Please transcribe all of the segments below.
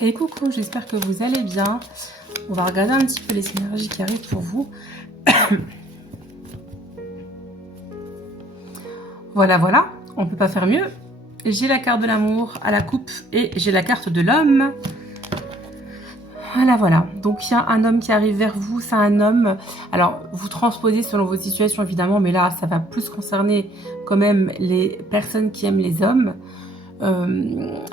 Et coucou, j'espère que vous allez bien. On va regarder un petit peu les énergies qui arrivent pour vous. Voilà, on ne peut pas faire mieux. J'ai la carte de l'amour à la coupe et j'ai la carte de l'homme. Voilà. Donc, il y a un homme qui arrive vers vous. C'est un homme... Alors, vous transposez selon vos situations, évidemment. Mais là, ça va plus concerner quand même les personnes qui aiment les hommes.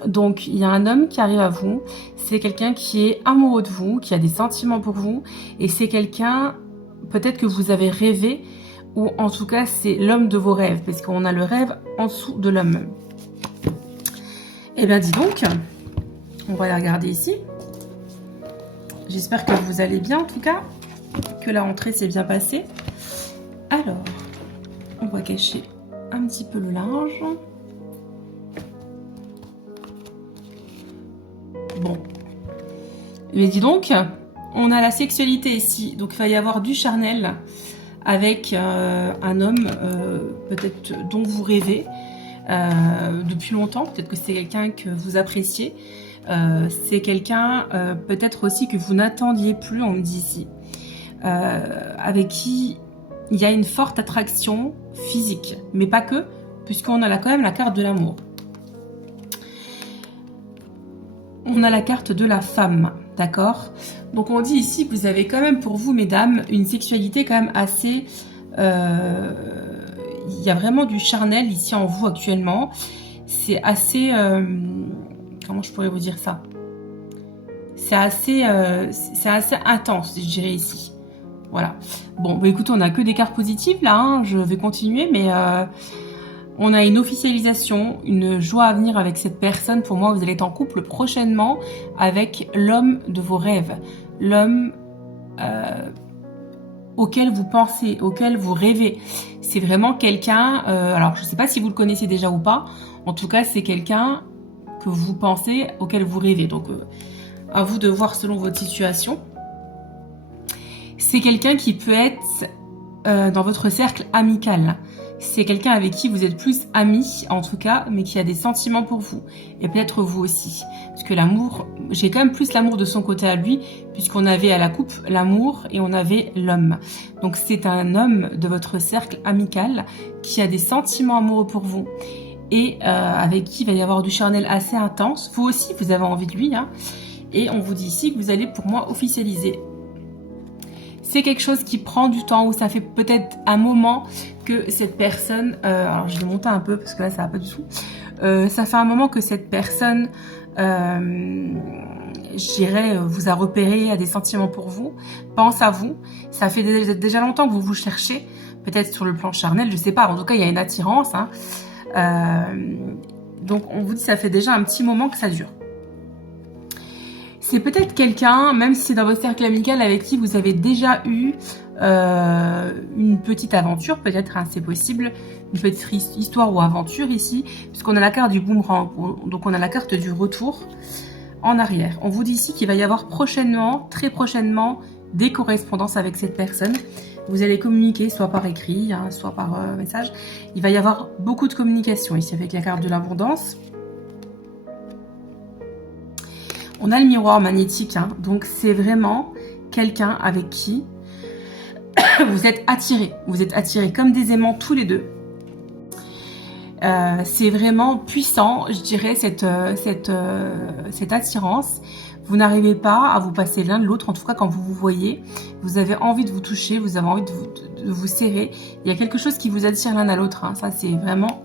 Donc, il y a un homme qui arrive à vous. C'est quelqu'un qui est amoureux de vous, qui a des sentiments pour vous. Et c'est quelqu'un, peut-être que vous avez rêvé, ou en tout cas, c'est l'homme de vos rêves. Parce qu'on a le rêve en dessous de l'homme. Eh bien, dis donc, on va la regarder ici. J'espère que vous allez bien, en tout cas, que la rentrée s'est bien passée. Alors, on va cacher un petit peu le linge. Bon. Mais dis donc, on a la sexualité ici. Donc, il va y avoir du charnel avec un homme, peut-être dont vous rêvez depuis longtemps. Peut-être que c'est quelqu'un que vous appréciez. C'est quelqu'un peut-être aussi que vous n'attendiez plus, on me dit ici, avec qui il y a une forte attraction physique, mais pas que, puisqu'on a là quand même la carte de l'amour. On a la carte de la femme, d'accord? Donc on dit ici que vous avez quand même pour vous, mesdames, une sexualité quand même assez... il y a vraiment du charnel ici en vous actuellement. C'est assez... comment je pourrais vous dire ça? C'est assez intense, je dirais ici. Voilà. Bon, bah écoutez, on n'a que des cartes positives là. Hein. Je vais continuer, mais on a une officialisation, une joie à venir avec cette personne. Pour moi, vous allez être en couple prochainement avec l'homme de vos rêves. L'homme auquel vous pensez, auquel vous rêvez. C'est vraiment quelqu'un... alors, je ne sais pas si vous le connaissez déjà ou pas. En tout cas, c'est quelqu'un... que vous pensez, auquel vous rêvez. Donc, à vous de voir selon votre situation. C'est quelqu'un qui peut être dans votre cercle amical. C'est quelqu'un avec qui vous êtes plus amis, en tout cas, mais qui a des sentiments pour vous. Et peut-être vous aussi. Parce que l'amour, j'ai quand même plus l'amour de son côté à lui, puisqu'on avait à la coupe l'amour et on avait l'homme. Donc, c'est un homme de votre cercle amical qui a des sentiments amoureux pour vous. Et avec qui il va y avoir du charnel assez intense. Vous aussi, vous avez envie de lui. Hein. Et on vous dit ici que vous allez, pour moi, officialiser. C'est quelque chose qui prend du temps, ou ça fait peut-être un moment que cette personne... alors, je vais monter un peu, parce que là, ça va pas du tout. Ça fait un moment que cette personne, je dirais, vous a repéré, a des sentiments pour vous, pense à vous. Ça fait déjà longtemps que vous vous cherchez, peut-être sur le plan charnel, je sais pas. En tout cas, il y a une attirance, hein. Donc on vous dit ça fait déjà un petit moment que ça dure. C'est peut-être quelqu'un, même si c'est dans votre cercle amical, avec qui vous avez déjà eu une petite aventure, peut-être, hein, c'est possible, une petite histoire ou aventure ici, puisqu'on a la carte du boomerang, donc on a la carte du retour en arrière. On vous dit ici qu'il va y avoir prochainement, très prochainement, des correspondances avec cette personne. Vous allez communiquer soit par écrit, hein, soit par message. Il va y avoir beaucoup de communication ici avec la carte de l'abondance. On a le miroir magnétique, hein, donc c'est vraiment quelqu'un avec qui vous êtes attirés. Vous êtes attirés comme des aimants tous les deux. C'est vraiment puissant, je dirais, cette attirance. Vous n'arrivez pas à vous passer l'un de l'autre, en tout cas quand vous vous voyez. Vous avez envie de vous toucher, vous avez envie de vous serrer. Il y a quelque chose qui vous attire l'un à l'autre. Hein. Ça, c'est vraiment...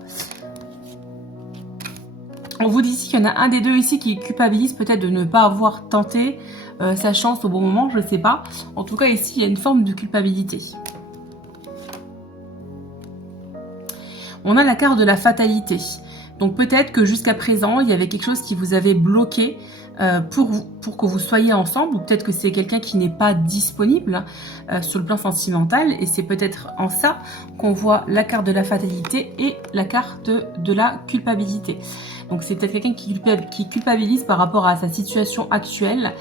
On vous dit ici qu'il y en a un des deux ici qui culpabilise peut-être de ne pas avoir tenté sa chance au bon moment, je ne sais pas. En tout cas, ici, il y a une forme de culpabilité. On a la carte de la fatalité. Donc peut-être que jusqu'à présent, il y avait quelque chose qui vous avait bloqué pour que vous soyez ensemble, ou peut-être que c'est quelqu'un qui n'est pas disponible sur le plan sentimental, et c'est peut-être en ça qu'on voit la carte de la fatalité et la carte de la culpabilité. Donc c'est peut-être quelqu'un qui culpabilise par rapport à sa situation actuelle,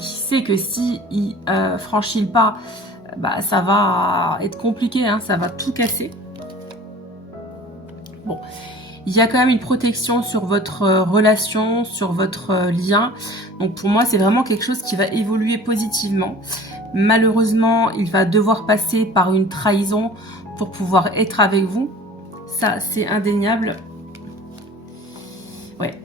qui sait que si il franchit le pas, bah, ça va être compliqué, hein, ça va tout casser. Bon. Il y a quand même une protection sur votre relation, sur votre lien. Donc pour moi, c'est vraiment quelque chose qui va évoluer positivement. Malheureusement, il va devoir passer par une trahison pour pouvoir être avec vous. Ça, c'est indéniable. Ouais.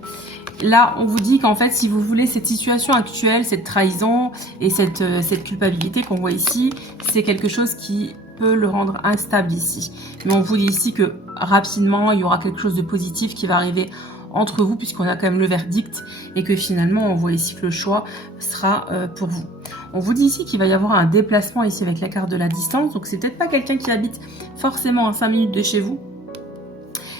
Là, on vous dit qu'en fait, si vous voulez, cette situation actuelle, cette trahison et cette culpabilité qu'on voit ici, c'est quelque chose qui peut le rendre instable ici. Mais on vous dit ici que rapidement, il y aura quelque chose de positif qui va arriver entre vous, puisqu'on a quand même le verdict, et que finalement, on voit ici que le choix sera pour vous. On vous dit ici qu'il va y avoir un déplacement ici avec la carte de la distance, donc c'est peut-être pas quelqu'un qui habite forcément à 5 minutes de chez vous.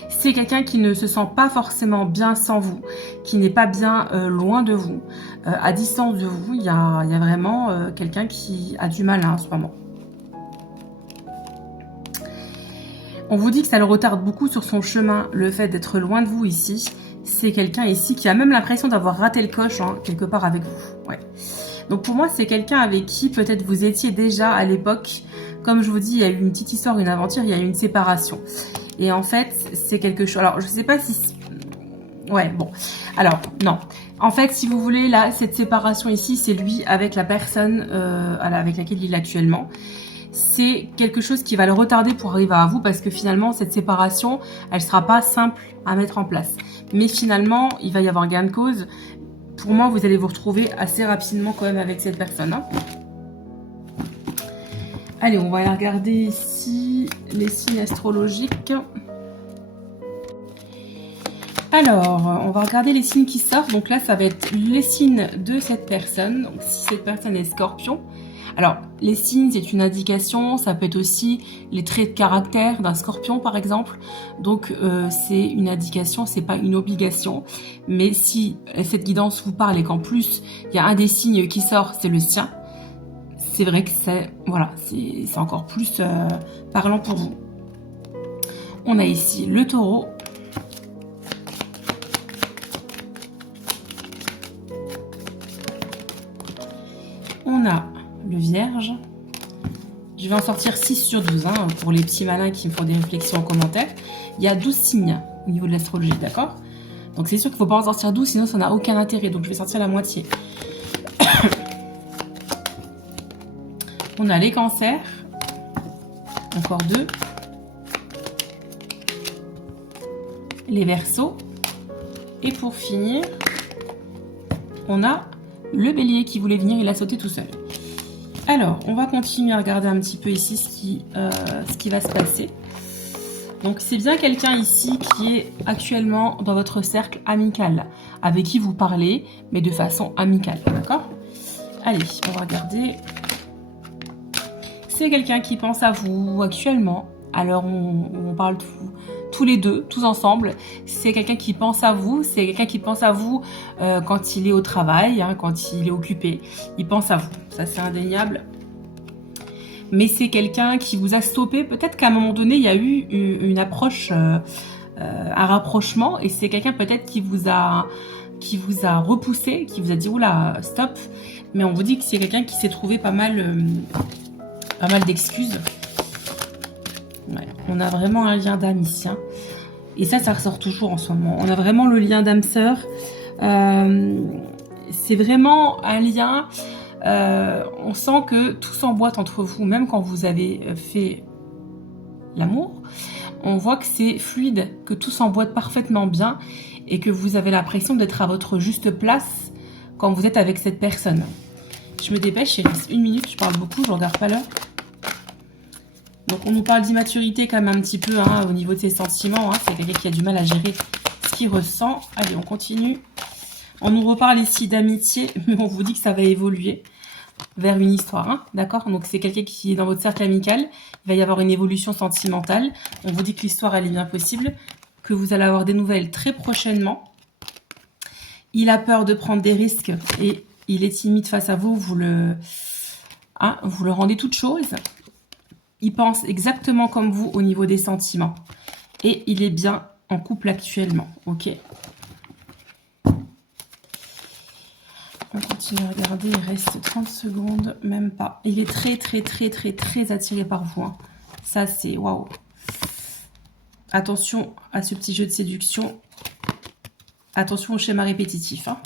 C'est quelqu'un qui ne se sent pas forcément bien sans vous, qui n'est pas bien loin de vous. À distance de vous, il y a vraiment quelqu'un qui a du mal en ce moment. On vous dit que ça le retarde beaucoup sur son chemin, le fait d'être loin de vous ici. C'est quelqu'un ici qui a même l'impression d'avoir raté le coche quelque part avec vous. Ouais. Donc pour moi, c'est quelqu'un avec qui peut-être vous étiez déjà à l'époque. Comme je vous dis, il y a eu une petite histoire, une aventure, il y a eu une séparation. Et en fait, c'est quelque chose... Alors, je sais pas si... Ouais, bon. Alors, non. En fait, si vous voulez, là, cette séparation ici, c'est lui avec la personne avec laquelle il est actuellement. C'est quelque chose qui va le retarder pour arriver à vous parce que finalement, cette séparation, elle sera pas simple à mettre en place. Mais finalement, il va y avoir gain de cause. Pour moi, vous allez vous retrouver assez rapidement quand même avec cette personne. Hein. Allez, on va aller regarder ici les signes astrologiques. Alors, on va regarder les signes qui sortent. Donc là, ça va être les signes de cette personne. Donc si cette personne est Scorpion. Alors, les signes, c'est une indication. Ça peut être aussi les traits de caractère d'un Scorpion, par exemple. Donc, c'est une indication, c'est pas une obligation. Mais si cette guidance vous parle et qu'en plus, il y a un des signes qui sort, c'est le sien. C'est vrai que c'est voilà, c'est encore plus parlant pour vous. On a ici le Taureau. On a le Vierge. Je vais en sortir 6 sur 12 pour les petits malins qui me font des réflexions en commentaire. Il y a 12 signes au niveau de l'astrologie, d'accord? Donc c'est sûr qu'il ne faut pas en sortir 12, sinon ça n'a aucun intérêt. Donc je vais sortir la moitié. On a les Cancers, encore 2, les Verseaux, et pour finir, on a le Bélier qui voulait venir, il a sauté tout seul. Alors, on va continuer à regarder un petit peu ici ce qui va se passer. Donc, c'est bien quelqu'un ici qui est actuellement dans votre cercle amical, avec qui vous parlez, mais de façon amicale, d'accord? Allez, on va regarder... C'est quelqu'un qui pense à vous actuellement. Alors, on parle tous les deux, tous ensemble. C'est quelqu'un qui pense à vous. C'est quelqu'un qui pense à vous quand il est au travail, quand il est occupé. Il pense à vous. Ça, c'est indéniable. Mais c'est quelqu'un qui vous a stoppé. Peut-être qu'à un moment donné, il y a eu une approche, un rapprochement. Et c'est quelqu'un peut-être qui vous a repoussé, qui vous a dit « Oula, stop ». Mais on vous dit que c'est quelqu'un qui s'est trouvé pas mal d'excuses. Ouais, on a vraiment un lien d'âme ici. Et ça ressort toujours en ce moment. On a vraiment le lien d'âme-sœur. C'est vraiment un lien... on sent que tout s'emboîte entre vous. Même quand vous avez fait l'amour, on voit que c'est fluide, que tout s'emboîte parfaitement bien et que vous avez l'impression d'être à votre juste place quand vous êtes avec cette personne. Je me dépêche, il reste 1 minute, je parle beaucoup, je regarde pas l'heure. Donc on nous parle d'immaturité quand même un petit peu au niveau de ses sentiments. C'est quelqu'un qui a du mal à gérer ce qu'il ressent. Allez, on continue. On nous reparle ici d'amitié, mais on vous dit que ça va évoluer vers une histoire. D'accord? Donc c'est quelqu'un qui est dans votre cercle amical. Il va y avoir une évolution sentimentale. On vous dit que l'histoire, elle est bien possible, que vous allez avoir des nouvelles très prochainement. Il a peur de prendre des risques et il est timide face à vous. Vous le rendez toute chose. Il pense exactement comme vous au niveau des sentiments. Et il est bien en couple actuellement. Ok. On continue à regarder. Il reste 30 secondes. Même pas. Il est très, très, très, très, très attiré par vous. Ça, c'est waouh. Attention à ce petit jeu de séduction. Attention au schéma répétitif. Hein.